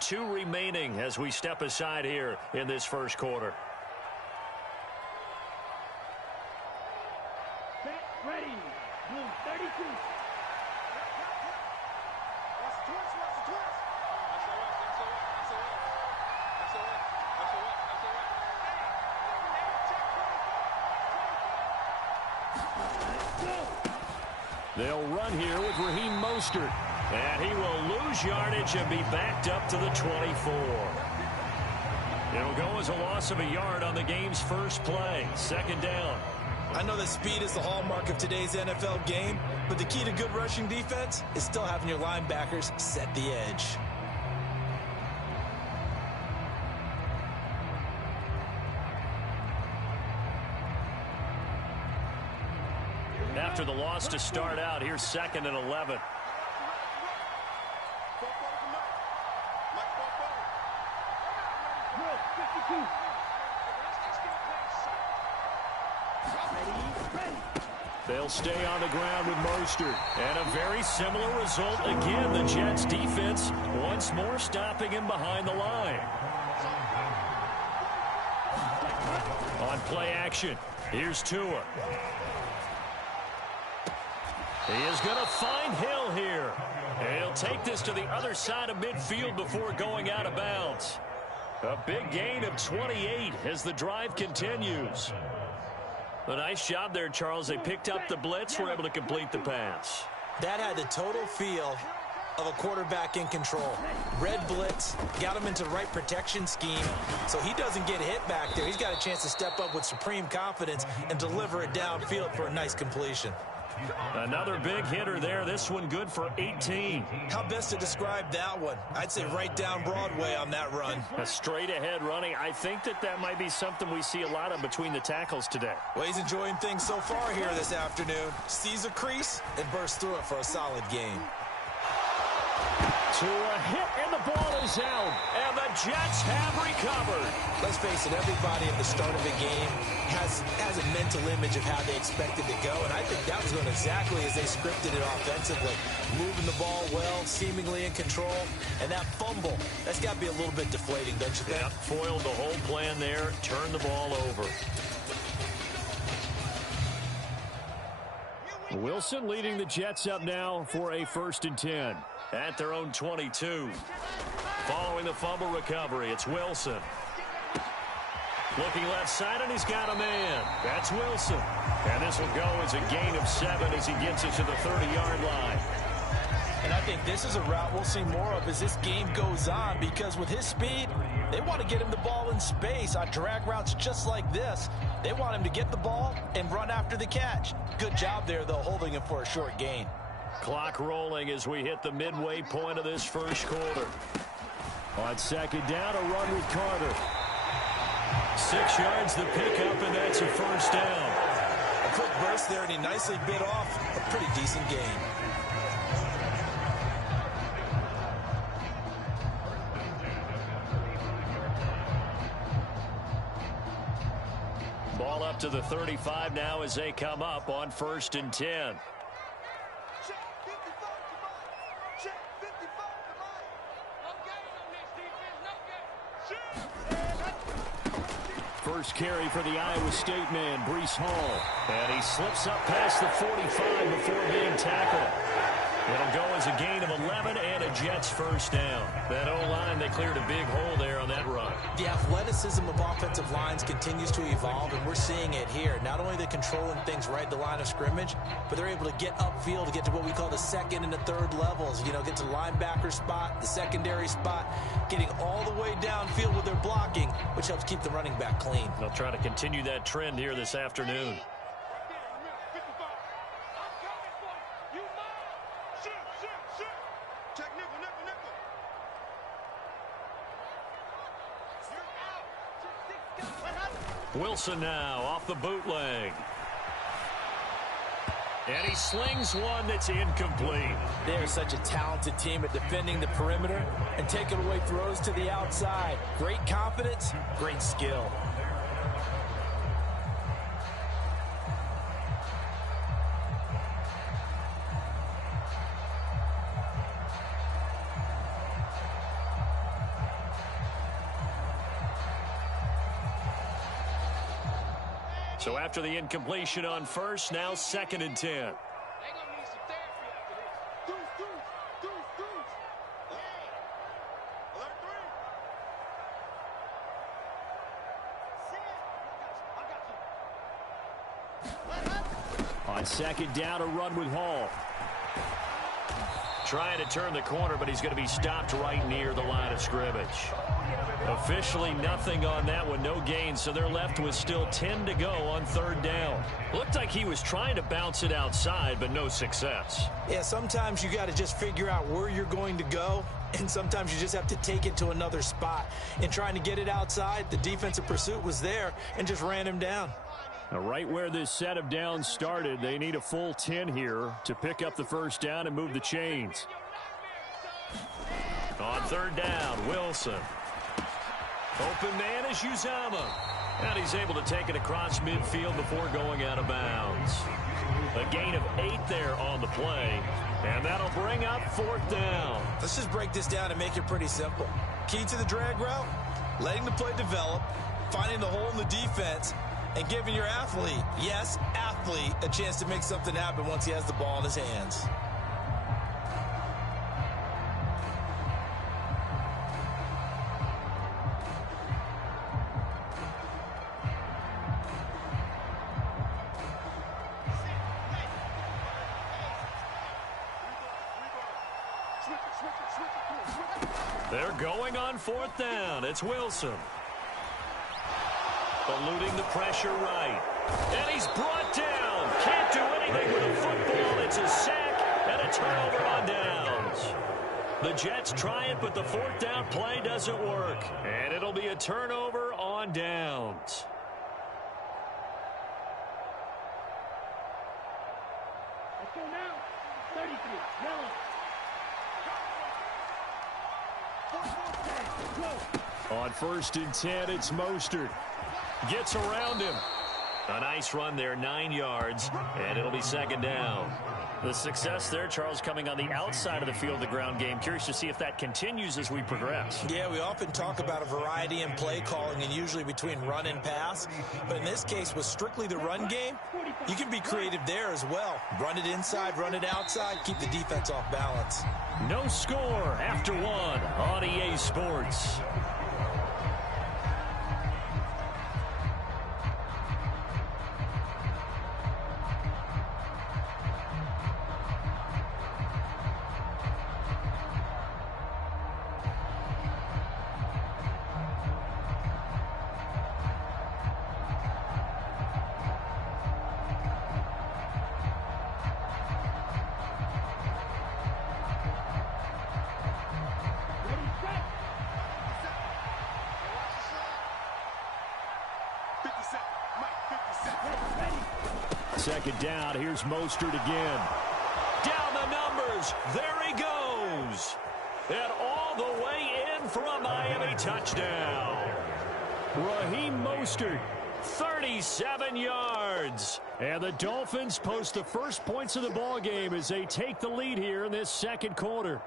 2 remaining as we step aside here in this first quarter. Set, ready. Blue 32. They'll run here with Raheem Mostert. And he will lose yardage and be backed up to the 24. It'll go as a loss of a yard on the game's first play. Second down. I know that speed is the hallmark of today's NFL game, but the key to good rushing defense is still having your linebackers set the edge. After the loss to start out, here's 2nd and 11. They'll stay on the ground with Mostert. And a very similar result again. The Jets defense once more stopping him behind the line. On play action, here's Tua. He is going to find Hill here. And he'll take this to the other side of midfield before going out of bounds. A big gain of 28 as the drive continues. A nice job there, Charles. They picked up the blitz, were able to complete the pass. That had the total feel of a quarterback in control. Red blitz, got him into the right protection scheme, so he doesn't get hit back there. He's got a chance to step up with supreme confidence and deliver it downfield for a nice completion. Another big hitter there. This one good for 18. How best to describe that one? I'd say right down Broadway on that run. A straight ahead running. I think that might be something we see a lot of between the tackles today. Well, he's enjoying things so far here this afternoon. Sees a crease and bursts through it for a solid gain. To a hit, and the ball is out. And the Jets have recovered. Let's face it, everybody at the start of the game has a mental image of how they expected to go, and I think that was going exactly as they scripted it offensively. Moving the ball well, seemingly in control, and that fumble, that's got to be a little bit deflating, don't you think? Yep, foiled the whole plan there, turned the ball over. Wilson leading the Jets up now for a 1st and 10 at their own 22. Following the fumble recovery, it's Wilson. Looking left side, and he's got a man. That's Wilson. And this will go as a gain of 7 as he gets it to the 30-yard line. And I think this is a route we'll see more of as this game goes on, because with his speed, they want to get him the ball in space on drag routes just like this. They want him to get the ball and run after the catch. Good job there, though, holding him for a short gain. Clock rolling as we hit the midway point of this first quarter. On 2nd down, a run with Carter. 6 yards the pickup, and that's a 1st down. A quick burst there, and he nicely bit off a pretty decent gain. Ball up to the 35 now as they come up on 1st and 10. First carry for the Iowa State man, Breece Hall. And he slips up past the 45 before being tackled. It'll go as a gain of 11 and a Jets 1st down. That O-line, they cleared a big hole there on that run. The athleticism of offensive lines continues to evolve, and we're seeing it here. Not only are they controlling things right at the line of scrimmage, but they're able to get upfield to get to what we call the 2nd and the 3rd levels. You know, get to the linebacker spot, the secondary spot, getting all the way downfield with their blocking, which helps keep the running back clean. They'll try to continue that trend here this afternoon. Wilson now off the bootleg. And he slings one that's incomplete. They're such a talented team at defending the perimeter and taking away throws to the outside. Great confidence, great skill. So after the incompletion on first, now 2nd and 10. On 2nd down, a run with Hall. Trying to turn the corner, but he's going to be stopped right near the line of scrimmage. Officially nothing on that one, no gain, so they're left with still 10 to go on 3rd down. Looked like he was trying to bounce it outside, but no success. Yeah, sometimes you got to just figure out where you're going to go, and sometimes you just have to take it to another spot. In trying to get it outside, the defensive pursuit was there and just ran him down. Now, right where this set of downs started, they need a full 10 here to pick up the 1st down and move the chains. On 3rd down, Wilson. Open man is Uzama. And he's able to take it across midfield before going out of bounds. A gain of 8 there on the play. And that'll bring up 4th down. Let's just break this down and make it pretty simple. Key to the drag route, letting the play develop, finding the hole in the defense, and giving your athlete, yes, athlete, a chance to make something happen once he has the ball in his hands. They're going on 4th down. It's Wilson. Eluding the pressure right. And he's brought down. Can't do anything with a football. It's a sack and a turnover on downs. The Jets try it, but the 4th down play doesn't work. And it'll be a turnover on downs. Let's go now. 33, yellow. On 1st and 10, it's Mostert. Gets around him. A nice run there, 9 yards, and it'll be 2nd down. The success there, Charles, coming on the outside of the field, the ground game. Curious to see if that continues as we progress. Yeah, we often talk about a variety in play calling and usually between run and pass. But in this case, with strictly the run game, you can be creative there as well. Run it inside, run it outside, keep the defense off balance. No score after 1 on EA Sports. Second down, here's Mostert again. Down the numbers, there he goes. And all the way in for a Miami touchdown. Raheem Mostert, 37 yards. And the Dolphins post the first points of the ball game as they take the lead here in this 2nd quarter.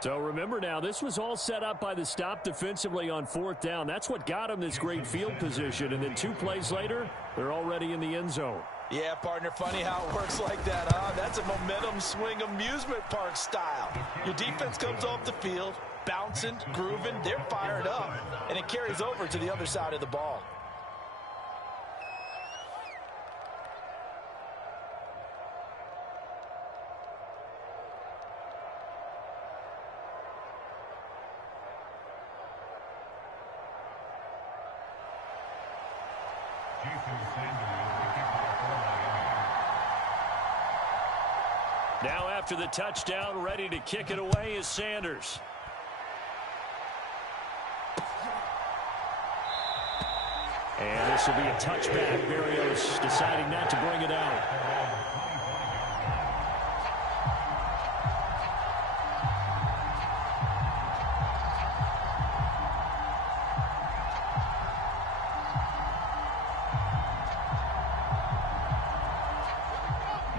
So remember now, this was all set up by the stop defensively on 4th down. That's what got them this great field position. And then 2 plays later, they're already in the end zone. Yeah, partner, funny how it works like that, huh? That's a momentum swing amusement park style. Your defense comes off the field, bouncing, grooving, they're fired up, and it carries over to the other side of the ball. Now after the touchdown, ready to kick it away is Sanders. And this will be a touchback. Berrios deciding not to bring it out.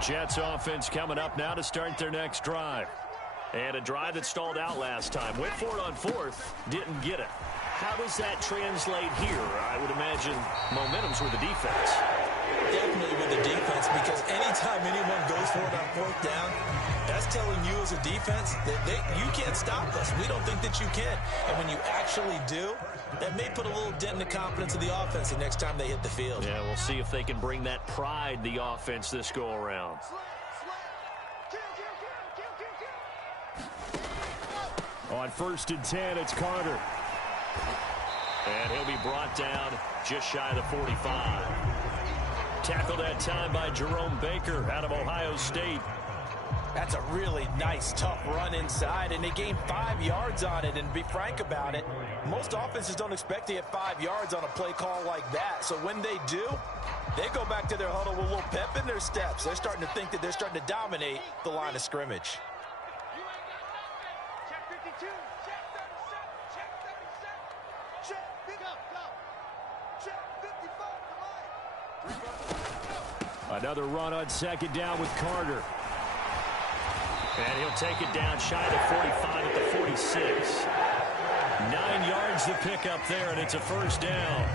Jets offense coming up now to start their next drive. And a drive that stalled out last time. Went for it on fourth, didn't get it. How does that translate here? I would imagine momentum's with the defense. Definitely with the defense, because anytime anyone goes for it on fourth down, that's telling you as a defense that you can't stop us. We don't think that you can. And when you actually do, that may put a little dent in the confidence of the offense the next time they hit the field. Yeah, we'll see if they can bring that pride, the offense, this go-around. On 1st and 10, it's Carter. And he'll be brought down just shy of the 45. Tackled that time by Jerome Baker out of Ohio State. That's a really nice, tough run inside, and they gained 5 yards on it. And to be frank about it, most offenses don't expect to get 5 yards on a play call like that. So when they do, they go back to their huddle with a little pep in their steps. They're starting to think that they're starting to dominate the line of scrimmage. Another run on 2nd down with Carter. And he'll take it down shy of the 45 at the 46. 9 yards to pick up there, and it's a 1st down.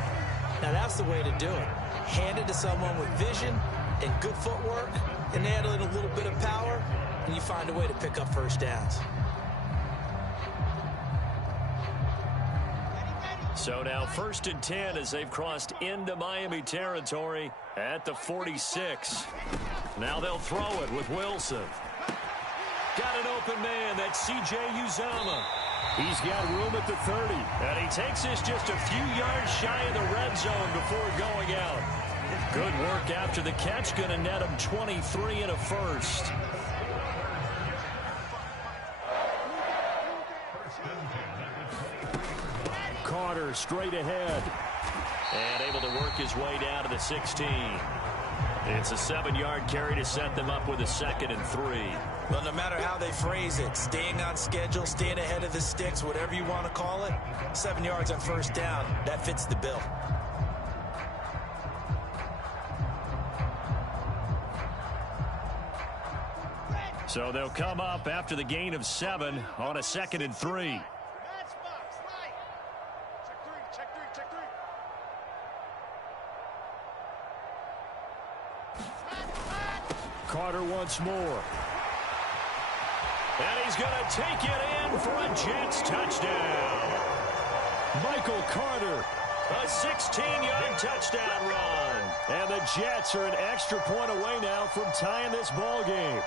Now that's the way to do it. Hand it to someone with vision and good footwork, and add in a little bit of power, and you find a way to pick up 1st downs. So now 1st and 10 as they've crossed into Miami territory at the 46. Now they'll throw it with Wilson. Got an open man. That's C.J. Uzomah. He's got room at the 30. And he takes this just a few yards shy of the red zone before going out. Good work after the catch. Going to net him 23 and a 1st. Carter straight ahead. And able to work his way down to the 16. It's a 7-yard carry to set them up with a 2nd and 3. Well, no matter how they phrase it, staying on schedule, staying ahead of the sticks, whatever you want to call it, 7 yards on 1st down, that fits the bill. So they'll come up after the gain of 7 on a 2nd and 3. Carter once more. And he's going to take it in for a Jets touchdown. Michael Carter. A 16-yard touchdown run. And the Jets are an extra point away now from tying this ball game.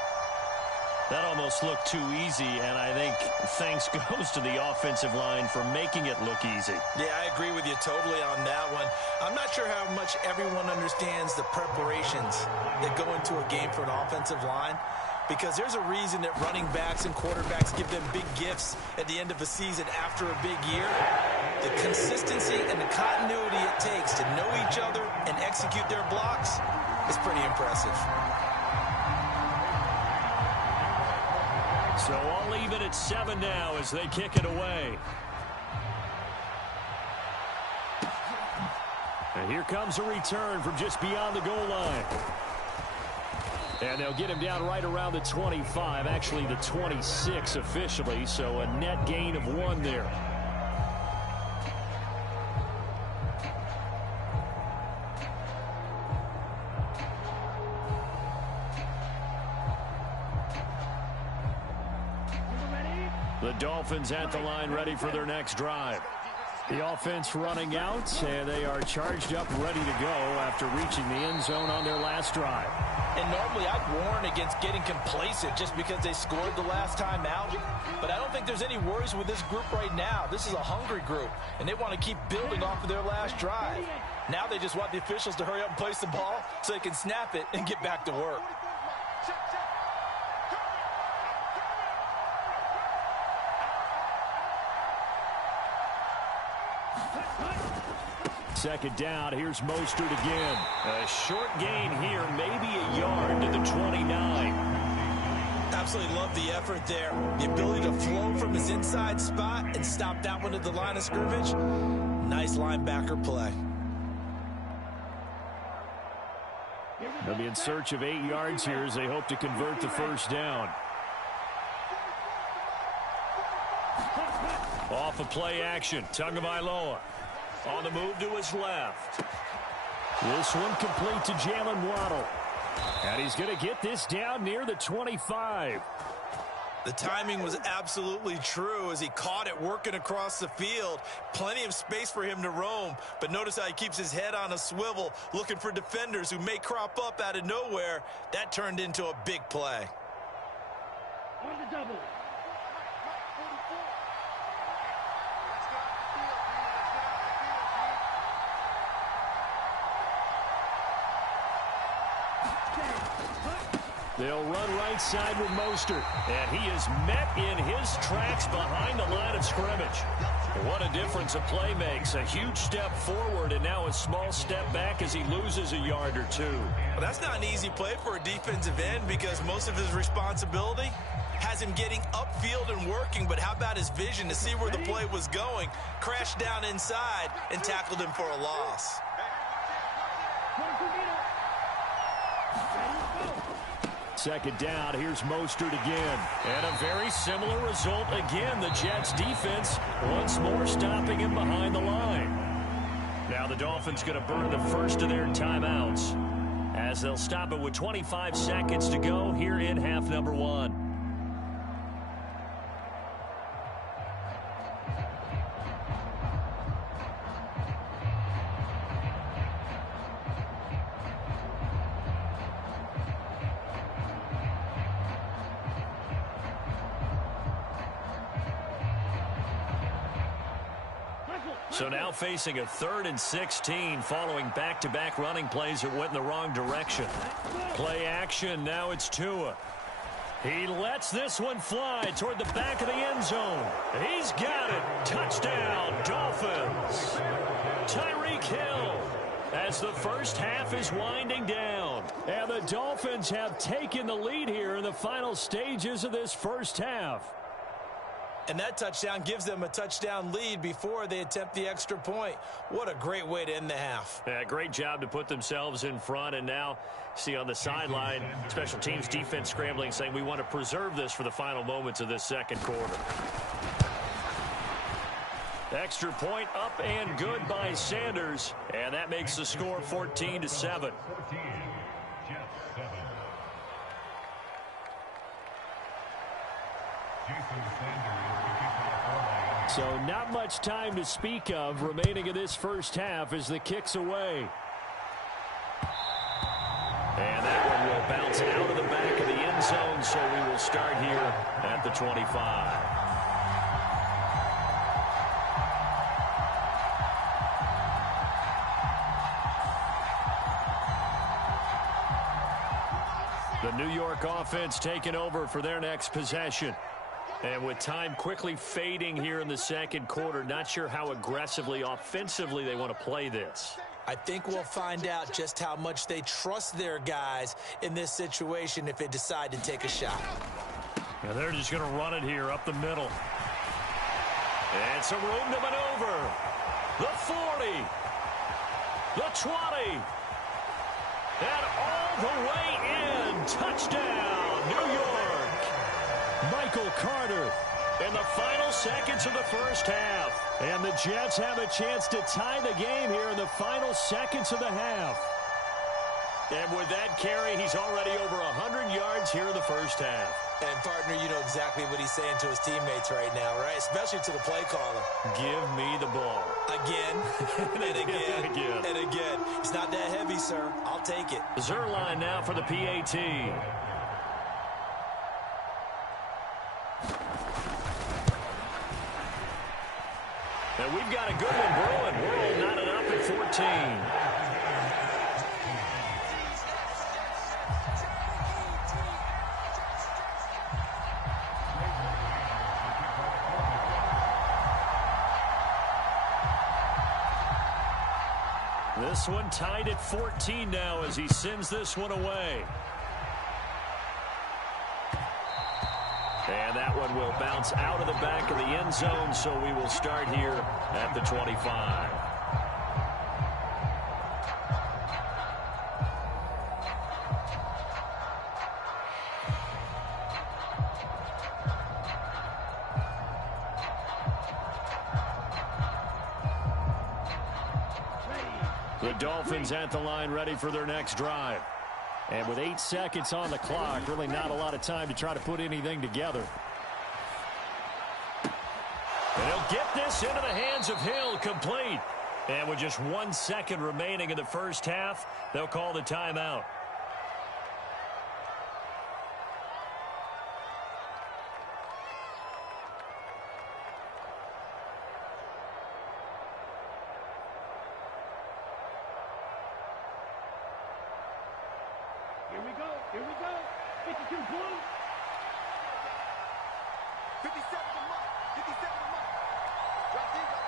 That almost looked too easy, and I think thanks goes to the offensive line for making it look easy. Yeah, I agree with you totally on that one. I'm not sure how much everyone understands the preparations that go into a game for an offensive line, because there's a reason that running backs and quarterbacks give them big gifts at the end of a season after a big year. The consistency and the continuity it takes to know each other and execute their blocks is pretty impressive. So I'll leave it at 7 now as they kick it away. And here comes a return from just beyond the goal line. And they'll get him down right around the 25, actually the 26 officially, so a net gain of 1 there. The Dolphins at the line ready for their next drive. The offense running out, and they are charged up, ready to go after reaching the end zone on their last drive. And normally I'd warn against getting complacent just because they scored the last time out. But I don't think there's any worries with this group right now. This is a hungry group, and they want to keep building off of their last drive. Now they just want the officials to hurry up and place the ball so they can snap it and get back to work. Second down, here's Mostert again. A short gain here, maybe a yard to the 29. Absolutely love the effort there. The ability to flow from his inside spot and stop that one at the line of scrimmage. Nice linebacker play. They'll be in search of 8 yards here as they hope to convert the first down. off of play action. Tagovailoa on the move to his left. This one complete to Jalen Waddle. And he's going to get this down near the 25. The timing was absolutely true as he caught it working across the field. Plenty of space for him to roam, but notice how he keeps his head on a swivel, looking for defenders who may crop up out of nowhere. That turned into a big play. On the double. They'll run right side with Mostert. And he is met in his tracks behind the line of scrimmage. What a difference a play makes. A huge step forward and now a small step back as he loses a yard or two. Well, that's not an easy play for a defensive end because most of his responsibility has him getting upfield and working, but how about his vision to see where the play was going, crashed down inside, and tackled him for a loss. Second down, here's Mostert again. And a very similar result again. The Jets defense once more stopping him behind the line. Now the Dolphins going to burn the first of their timeouts as they'll stop it with 25 seconds to go here in half number one. So now facing a 3rd and 16 following back-to-back running plays that went in the wrong direction. Play action. Now it's Tua. He lets this one fly toward the back of the end zone. He's got it. Touchdown, Dolphins. Tyreek Hill as the first half is winding down. And the Dolphins have taken the lead here in the final stages of this first half. And that touchdown gives them a touchdown lead before they attempt the extra point. What a great way to end the half. Yeah, great job to put themselves in front. And now, see on the sideline, special teams defense scrambling, saying we want to preserve this for the final moments of this second quarter. Extra point up and good by Sanders. And that makes the score 14-7. So not much time to speak of remaining in this first half as the kick's away. And that one will bounce out of the back of the end zone, so we will start here at the 25. The New York offense taking over for their next possession. And with time quickly fading here in the second quarter, not sure how aggressively, offensively they want to play this. I think we'll find out just how much they trust their guys in this situation if they decide to take a shot. And they're just going to run it here up the middle. And some room to maneuver. The 40. The 20. And all the way in. Touchdown, New York. Michael Carter in the final seconds of the first half. And the Jets have a chance to tie the game here in the final seconds of the half. And with that carry, he's already over 100 yards here in the first half. And, partner, you know exactly what he's saying to his teammates right now, right? Especially to the play caller. Give me the ball. Again, and again, and again. It's not that heavy, sir. I'll take it. Zerline now for the PAT. And we've got a good one brewing. We're all knotted up at 14. This one tied at 14 now as he sends this one away. And that one will bounce out of the back of the end zone, so we will start here at the 25. The Dolphins at the line ready for their next drive. And with 8 seconds on the clock, really not a lot of time to try to put anything together. And he'll get this into the hands of Hill, complete. And with just 1 second remaining in the first half, they'll call the timeout. Here we go. 52 Blue. 57 to Mike. 57 to Mike. Drop deep, drop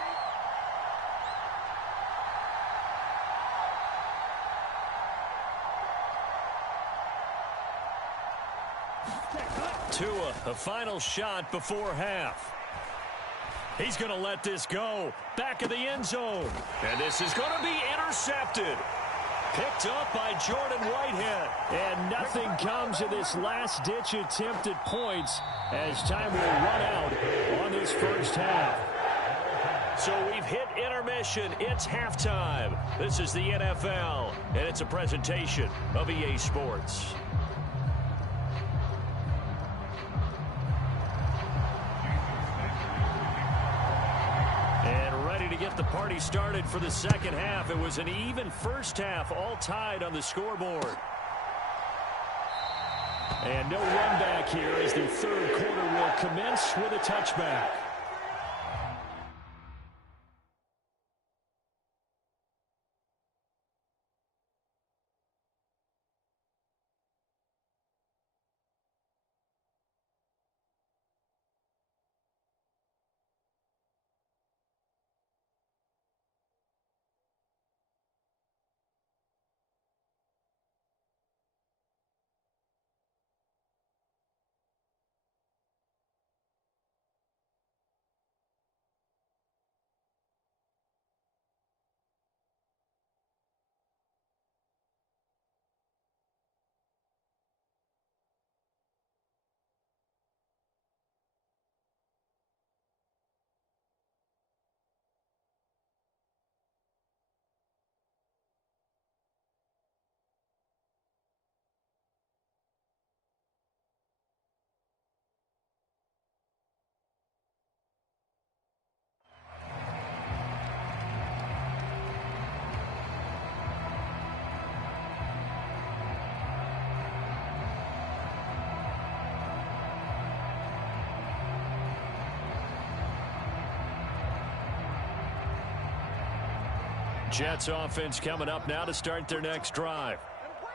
deep. Tua, a final shot before half. He's going to let this go. Back of the end zone. And this is going to be intercepted. Picked up by Jordan Whitehead. And nothing comes of this last-ditch attempt at points as time will run out on this first half. So we've hit intermission. It's halftime. This is the NFL, and it's a presentation of EA Sports. To get the party started for the second half. It was an even first half, all tied on the scoreboard. And no run back here as the third quarter will commence with a touchback. Jets offense coming up now to start their next drive.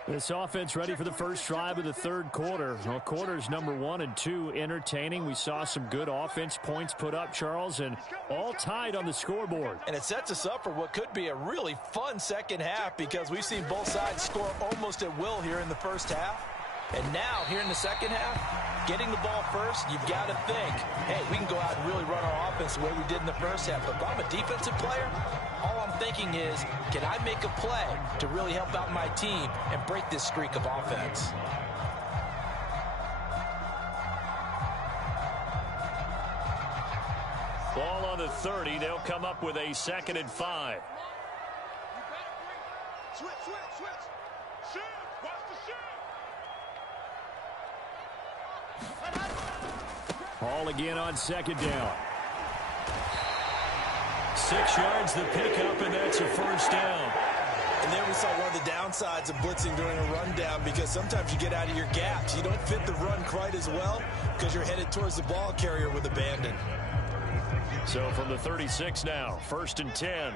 This offense ready for the first drive of the third quarter. Well, quarters number 1 and 2 entertaining. We saw some good offense points put up, Charles, and all tied on the scoreboard. And it sets us up for what could be a really fun second half because we've seen both sides score almost at will here in the first half. And now, here in the second half, getting the ball first, you've got to think, hey, we can go out and really run our offense the way we did in the first half. But if I'm a defensive player, all I'm thinking is, can I make a play to really help out my team and break this streak of offense? Ball on the 30. They'll come up with a 2nd and 5. Switch. Shift. Watch the shift. Ball again on 2nd down. 6 yards the pickup, and that's a first down. And there we saw one of the downsides of blitzing during a rundown because sometimes you get out of your gaps. You don't fit the run quite as well because you're headed towards the ball carrier with abandon. So from the 36 now, 1st and 10.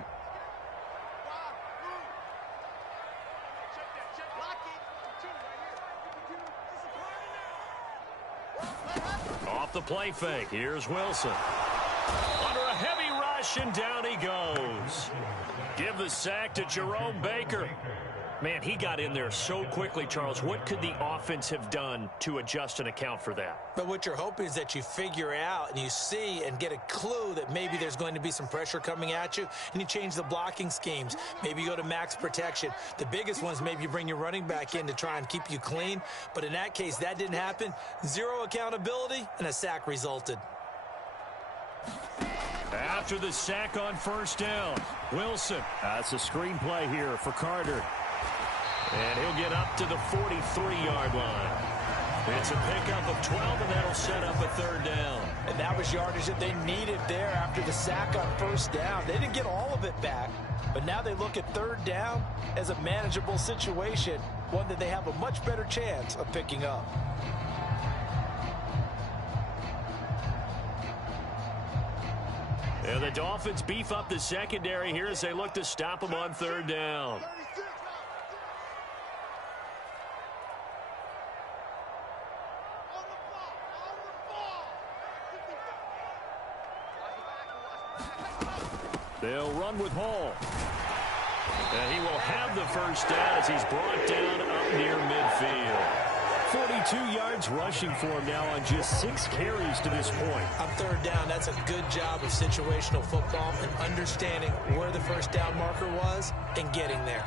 Off the play fake. Here's Wilson. Under a heavy rush, and down he goes. Give the sack to Jerome Baker. Man, he got in there so quickly, Charles. What could the offense have done to adjust and account for that? But what you're hoping is that you figure out and you see and get a clue that maybe there's going to be some pressure coming at you, and you change the blocking schemes. Maybe you go to max protection. The biggest ones, maybe you bring your running back in to try and keep you clean. But in that case, that didn't happen. Zero accountability, and a sack resulted. After the sack on first down, Wilson. That's a screen play here for Carter. And he'll get up to the 43-yard line. It's a pickup of 12, and that'll set up a third down. And that was yardage that they needed there after the sack on first down. They didn't get all of it back, but now they look at third down as a manageable situation, one that they have a much better chance of picking up. And the Dolphins beef up the secondary here as they look to stop them on third down. They'll run with Hall. And he will have the first down as he's brought down up near midfield. 42 yards rushing for him now on just 6 carries to this point. On third down, that's a good job of situational football and understanding where the first down marker was and getting there.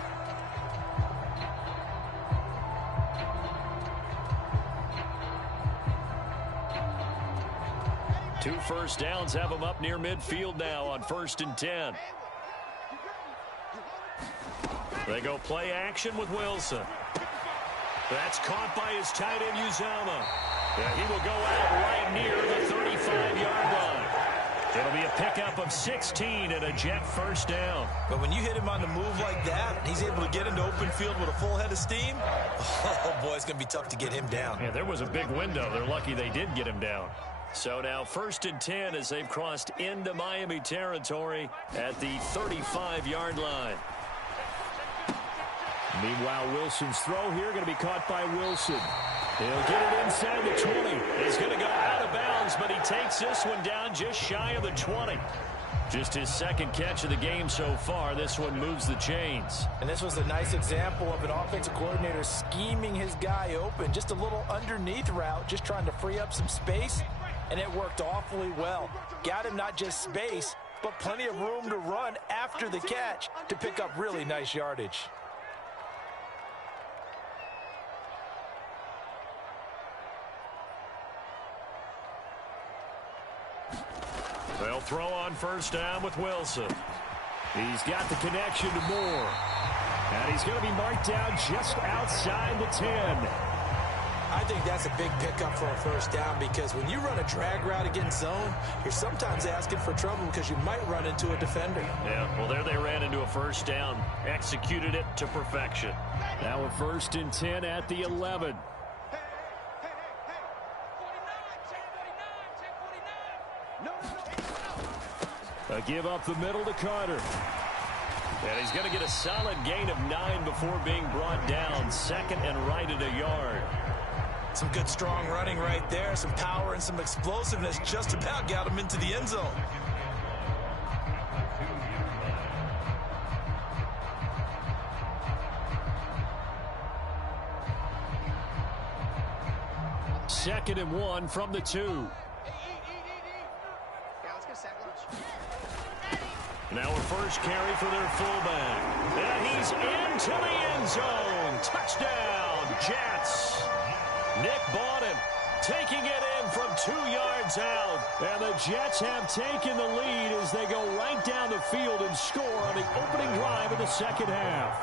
Two first downs have him up near midfield now on 1st and 10. They go play action with Wilson. That's caught by his tight end, Uzama. Yeah, he will go out right near the 35-yard line. It'll be a pickup of 16 and a Jet first down. But when you hit him on the move like that, he's able to get into open field with a full head of steam. Oh, boy, it's going to be tough to get him down. Yeah, there was a big window. They're lucky they did get him down. So now 1st and 10 as they've crossed into Miami territory at the 35-yard line. Meanwhile, Wilson's throw here going to be caught by Wilson. He'll get it inside the 20. He's going to go out of bounds, but he takes this one down just shy of the 20. Just his second catch of the game so far. This one moves the chains. And this was a nice example of an offensive coordinator scheming his guy open. Just a little underneath route, just trying to free up some space. And it worked awfully well. Got him not just space, but plenty of room to run after the catch to pick up really nice yardage. They'll throw on first down with Wilson. He's got the connection to Moore. And he's going to be marked down just outside the 10. I think that's a big pickup for a first down because when you run a drag route against zone, you're sometimes asking for trouble because you might run into a defender. Yeah, well, there they ran into a first down. Executed it to perfection. Now a 1st and 10 at the 11. A give up the middle to Carter. And he's going to get a solid gain of 9 before being brought down. 2nd and right at a yard. Some good strong running right there. Some power and some explosiveness just about got him into the end zone. Second and 1 from the 2. Now a first carry for their fullback. And he's into the end zone. Touchdown, Jets. Nick Bawden taking it in from 2 yards out. And the Jets have taken the lead as they go right down the field and score on the opening drive of the second half.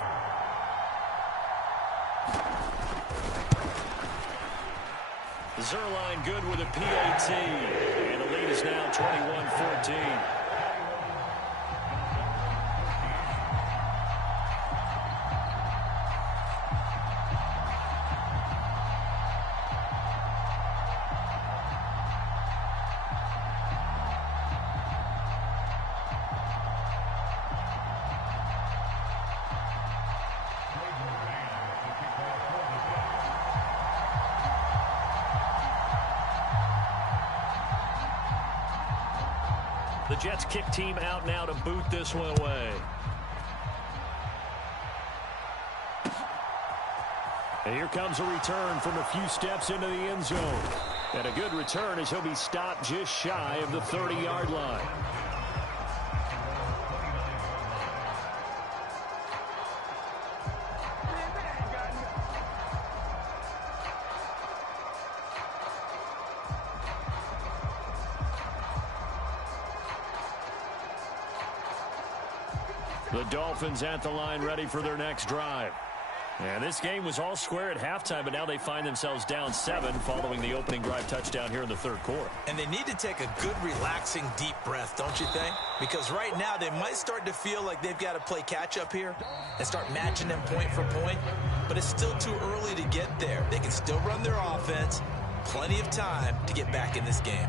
Zerline good with a PAT. And the lead is now 21-14. The Jets kick team out now to boot this one away. And here comes a return from a few steps into the end zone. And a good return as he'll be stopped just shy of the 30-yard line. The Dolphins at the line ready for their next drive. And this game was all square at halftime, but now they find themselves down 7 following the opening drive touchdown here in the third quarter. And they need to take a good, relaxing, deep breath, don't you think? Because right now they might start to feel like they've got to play catch-up here and start matching them point for point. But it's still too early to get there. They can still run their offense. Plenty of time to get back in this game.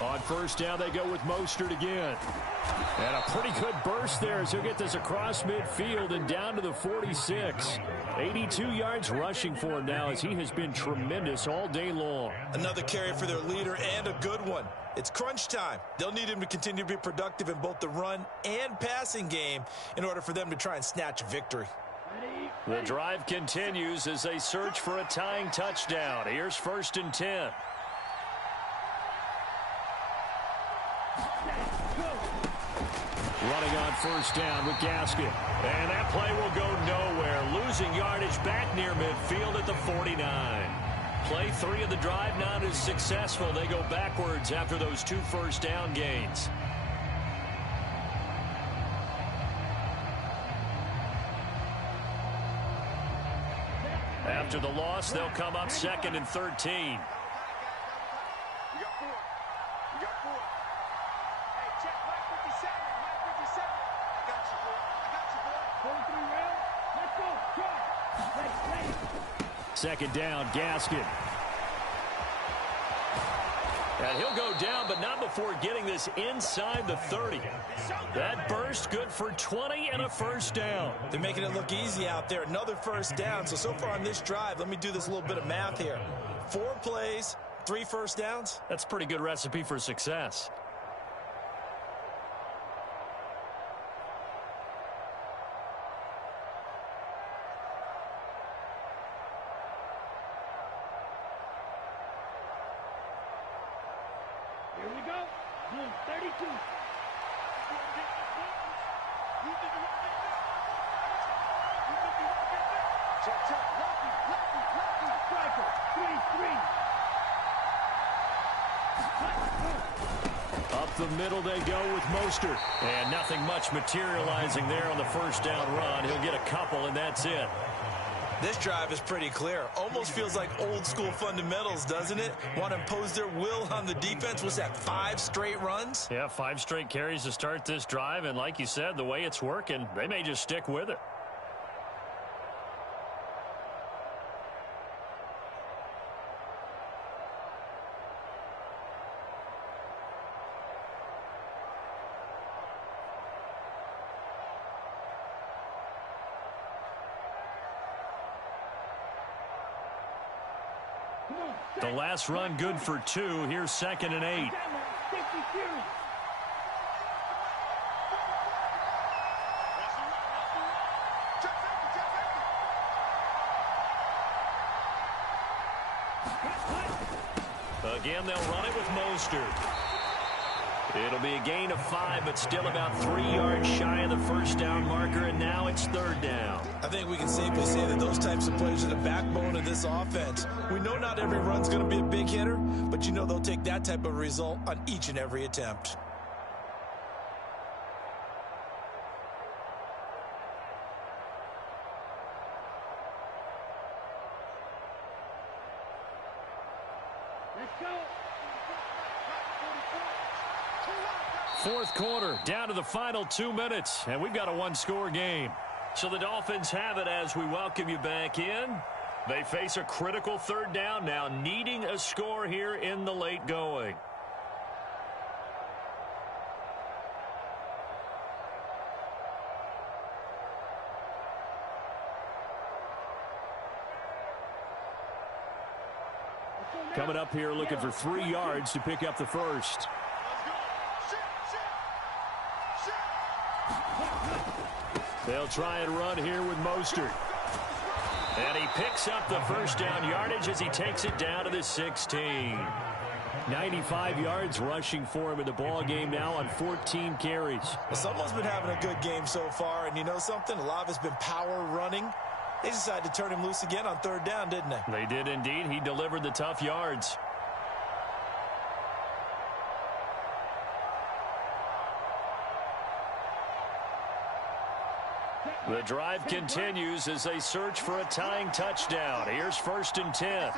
On first down, they go with Mostert again. And a pretty good burst there as he'll get this across midfield and down to the 46. 82 yards rushing for him now as he has been tremendous all day long. Another carry for their leader and a good one. It's crunch time. They'll need him to continue to be productive in both the run and passing game in order for them to try and snatch victory. The drive continues as they search for a tying touchdown. Here's 1st and 10. Running on first down with Gaskin. And that play will go nowhere. Losing yardage back near midfield at the 49. Play 3 of the drive not as successful. They go backwards after those 2 first down gains. After the loss, they'll come up 2nd and 13. Second down, Gaskin. And he'll go down, but not before getting this inside the 30. That burst good for 20 and a first down. They're making it look easy out there. Another first down. So far on this drive, let me do this little bit of math here. 4 plays, 3 first downs. That's a pretty good recipe for success. Here we go. Bluez 32. Striker 3-3. Up the middle they go with Mostert. And nothing much materializing there on the first down run. He'll get a couple, and that's it. This drive is pretty clear. Almost feels like old school fundamentals, doesn't it? Want to impose their will on the defense. Was that 5 straight runs? Yeah, 5 straight carries to start this drive. And like you said, the way it's working, they may just stick with it. The last run good for 2. Here's 2nd and 8. Again, they'll run it with Mostert. It'll be a gain of 5, but still about 3 yards shy of the first down marker, and now it's 3rd down. I think we can safely say that those types of players are the backbone of this offense. We know not every run's going to be a big hitter, but you know they'll take that type of result on each and every attempt. Let's go. 4th quarter, down to the final 2 minutes, and we've got a 1-score game. So the Dolphins have it as we welcome you back in. They face a critical 3rd down now, needing a score here in the late going. Coming up here looking for 3 yards to pick up the first. They'll try and run here with Mostert. And he picks up the first down yardage as he takes it down to the 16. 95 yards rushing for him in the ball game now on 14 carries. Well, someone's been having a good game so far, and you know something? A lot of it's been power running. They decided to turn him loose again on third down, didn't they? They did indeed. He delivered the tough yards. The drive continues as they search for a tying touchdown. Here's 1st and 10.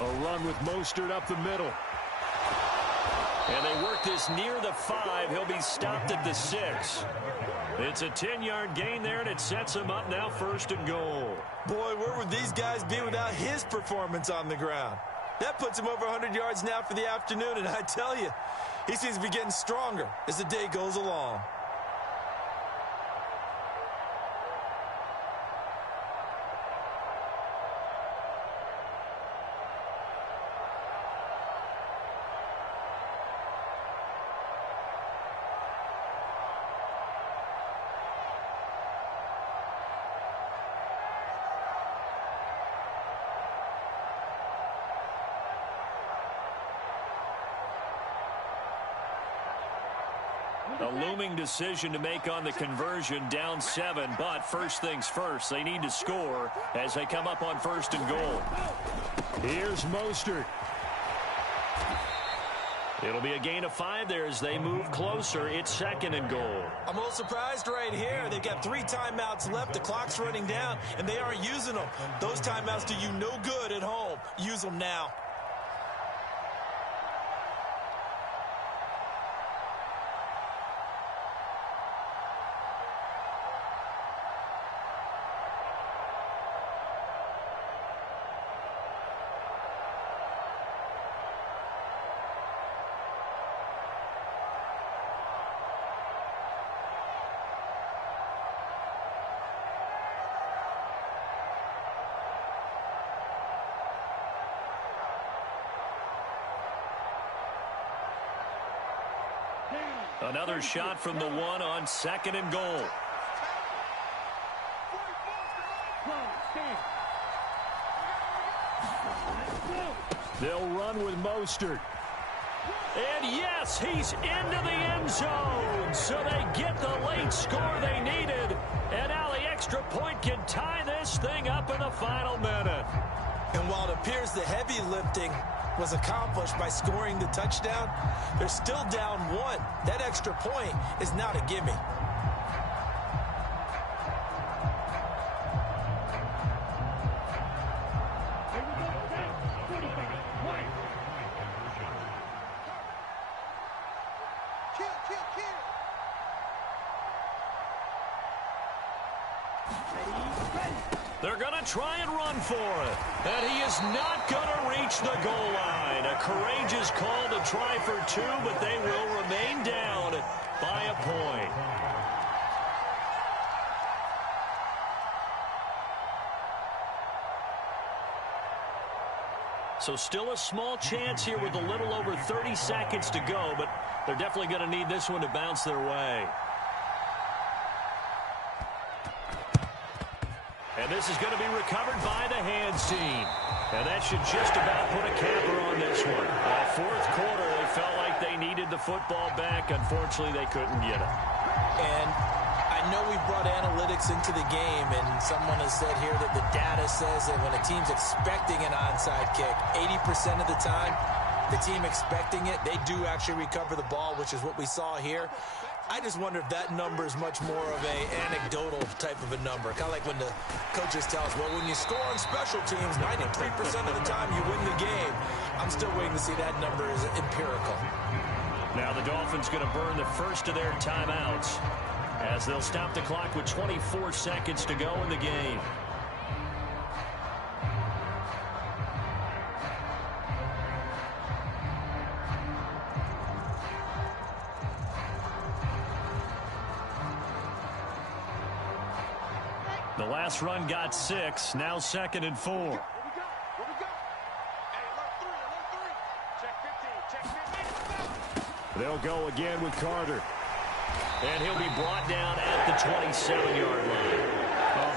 A run with Mostert up the middle. And they work this near the 5. He'll be stopped at the 6. It's a 10-yard gain there, and it sets him up now 1st and goal. Boy, where would these guys be without his performance on the ground? That puts him over 100 yards now for the afternoon, and I tell you, he seems to be getting stronger as the day goes along. A looming decision to make on the conversion, down 7, but first things first, they need to score as they come up on 1st and goal. Here's Mostert. It'll be a gain of 5 there as they move closer. It's 2nd and goal. I'm a little surprised right here. They've got 3 timeouts left. The clock's running down, and they aren't using them. Those timeouts do you no good at home. Use them now. Another shot from the 1 on 2nd and goal. They'll run with Mostert. And yes, he's into the end zone. So they get the late score they needed. And now the extra point can tie this thing up in the final minute. And while it appears the heavy lifting was accomplished by scoring the touchdown, they're still down 1. That extra point is not a gimme. They're going to try and run for it. And he is not going to reach the goal line. A courageous call to try for 2, but they will remain down by a point. So still a small chance here with a little over 30 seconds to go, but they're definitely going to need this one to bounce their way. And this is going to be recovered by the hands team. And that should just about put a capper on this one. Fourth quarter, they felt like they needed the football back. Unfortunately, they couldn't get it. And I know we brought analytics into the game, and someone has said here that the data says that when a team's expecting an onside kick, 80% of the time, the team expecting it, they do actually recover the ball, which is what we saw here. I just wonder if that number is much more of an anecdotal type of a number. Kind of like when the coaches tell us, well, when you score on special teams, 93% of the time you win the game. I'm still waiting to see that number is empirical. Now the Dolphins going to burn the first of their timeouts as they'll stop the clock with 24 seconds to go in the game. The last run got 6, now 2nd and 4. Where we go? Hey, alert 3, alert 3. Check 15, check 15. They'll go again with Carter. And he'll be brought down at the 27-yard line.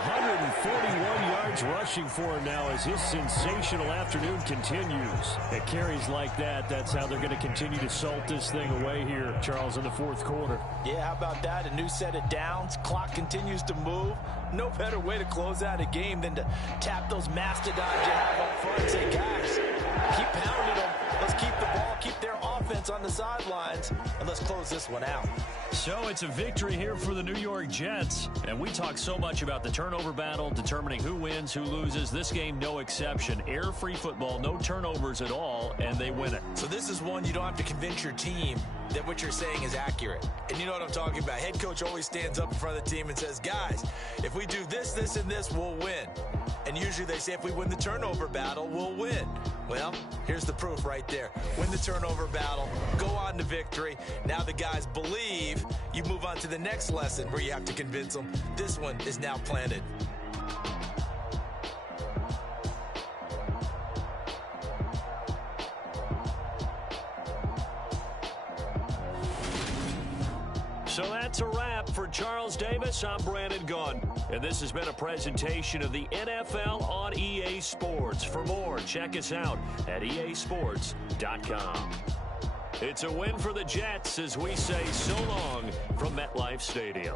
141 yards rushing for him now as his sensational afternoon continues. At carries like that, that's how they're going to continue to salt this thing away here, Charles, in the fourth quarter. Yeah, how about that? A new set of downs. Clock continues to move. No better way to close out a game than to tap those mastodons you have up front and say, guys, keep pounding them. Let's keep the ball, keep their offense on the sidelines, and let's close this one out. So it's a victory here for the New York Jets. And we talk so much about the turnover battle, determining who wins, who loses. This game, no exception. Error-free football, no turnovers at all, and they win it. So this is one you don't have to convince your team that what you're saying is accurate. And you know what I'm talking about. Head coach always stands up in front of the team and says, guys, if we do this, this, and this, we'll win. And usually they say if we win the turnover battle, we'll win. Well, here's the proof right there. Win the turnover battle, go on to victory. Now the guys believe. You move on to the next lesson where you have to convince them. This one is now planted. So that's a wrap for Charles Davis. I'm Brandon Gunn. And this has been a presentation of the NFL on EA Sports. For more, check us out at easports.com. It's a win for the Jets as we say so long from MetLife Stadium.